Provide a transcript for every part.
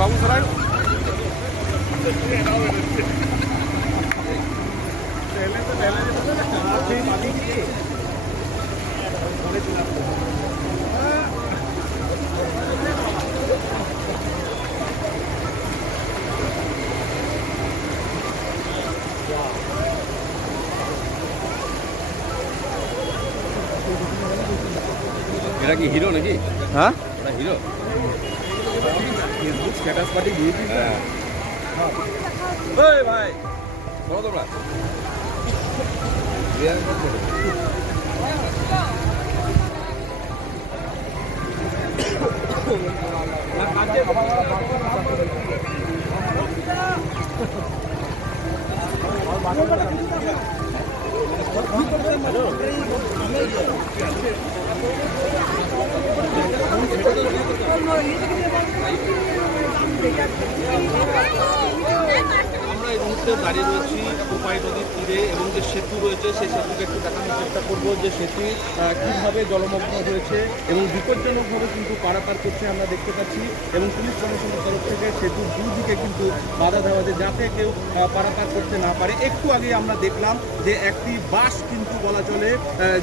বাবু সরাই এটা কি হিরো নাকি? হ্যাঁ এটা হিরো। ফেসবুক স্ট্যাটাস পার্টি দিয়েছি। হ্যাঁ ওই ভাই বলো তোমরা আমরা এই মুহূর্তে দাঁড়িয়ে রয়েছি কোপাই নদীর তীরে এবং যে সেতু রয়েছে সেই সেতুকে একটু দেখানোর চেষ্টা করবো যে সেতু কীভাবে জলমগ্ন হয়েছে এবং বিপজ্জনকভাবে কিন্তু পারাপার করছে আমরা দেখতে পাচ্ছি এবং পুলিশ প্রশাসনের তরফ থেকে সেতুর দুদিকে কিন্তু বাধা দেওয়া যায় যাতে কেউ পারাপার করতে না পারে। একটু আগে আমরা দেখলাম যে একটি বাস কিন্তু বলা চলে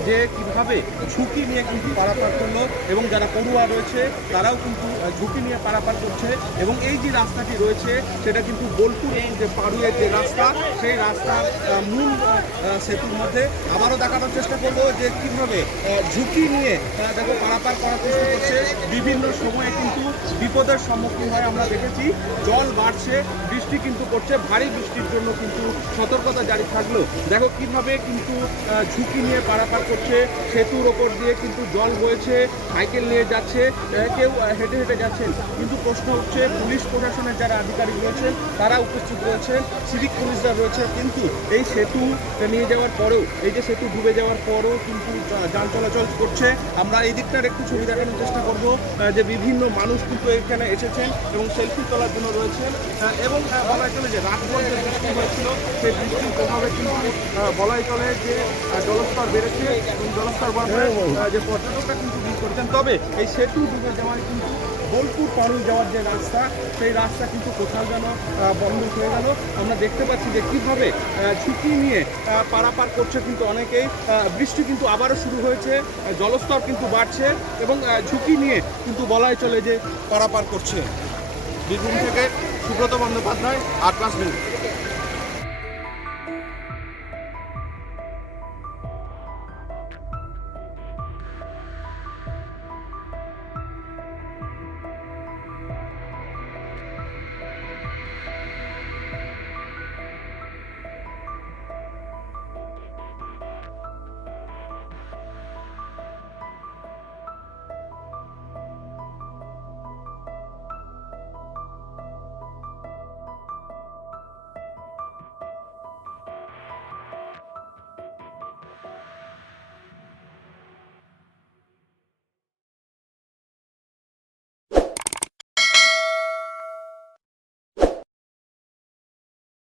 যে কীভাবে ঝুঁকি নিয়ে কিন্তু পারাপার করলো এবং যারা পড়ুয়া রয়েছে তারাও কিন্তু ঝুঁকি নিয়ে পারাপার করছে এবং এই যে রাস্তাটি রয়েছে সেটা কিন্তু বোলপুর যে পাড়ুয়ের যে রাস্তা সেই রাস্তার মূল সেতুর মধ্যে আবারও দেখানোর চেষ্টা করবো যে কীভাবে ঝুঁকি নিয়ে দেখো পারাপার করার চেষ্টা করছে। বিভিন্ন সময়ে কিন্তু বিপদের সম্মুখীন হয় আমরা দেখেছি। জল বাড়ছে, বৃষ্টি কিন্তু পড়ছে, ভারী বৃষ্টির জন্য কিন্তু সতর্কতা জারি থাকলো। দেখো কীভাবে কিন্তু ঝুঁকি নিয়ে পারাপার করছে। সেতুর ওপর দিয়ে কিন্তু জল বয়েছে, সাইকেল নিয়ে যাচ্ছে, কেউ হেঁটে হেঁটে যাচ্ছেন। কিন্তু প্রশ্ন হচ্ছে পুলিশ প্রশাসনের যারা আধিকারিক রয়েছেন তারা উপস্থিত রয়েছেন, সিভিক পুলিশরা রয়েছে, কিন্তু এই সেতু নিয়ে যাওয়ার পরেও এই যে সেতু ডুবে যাওয়ার পরও কিন্তু যান চলাচল করছে। আমরা এই দিকটার একটু ছবি দেখানোর চেষ্টা করব যে বিভিন্ন মানুষ কিন্তু এখানে এসেছেন এবং সেলফি তোলার জন্য রয়েছেন এবং বলা চলে যে রাতভর যে বৃষ্টি হয়েছিল সেই বৃষ্টির প্রভাবে কিন্তু বলাই চলে যে জলস্তর বেড়েছে এবং জলস্তর বাড়ার যে পর্যটকরা কিন্তু ভিড় করছেন। তবে এই সেতু ডুবে যাওয়ায় কিন্তু বোলপুর পাড়ুই যাওয়ার যে রাস্তা সেই রাস্তা কিন্তু কোথাও যেন বন্ধ হয়ে গেল। আমরা দেখতে পাচ্ছি যে কীভাবে ঝুঁকি নিয়ে পারাপার করছে কিন্তু অনেকেই। বৃষ্টি কিন্তু আবারও শুরু হয়েছে, জলস্তর কিন্তু বাড়ছে এবং ঝুঁকি নিয়ে কিন্তু বলাই চলে যে পারাপার করছে। বীরভূম থেকে সুব্রত বন্দ্যোপাধ্যায়, ৮+নিউজ।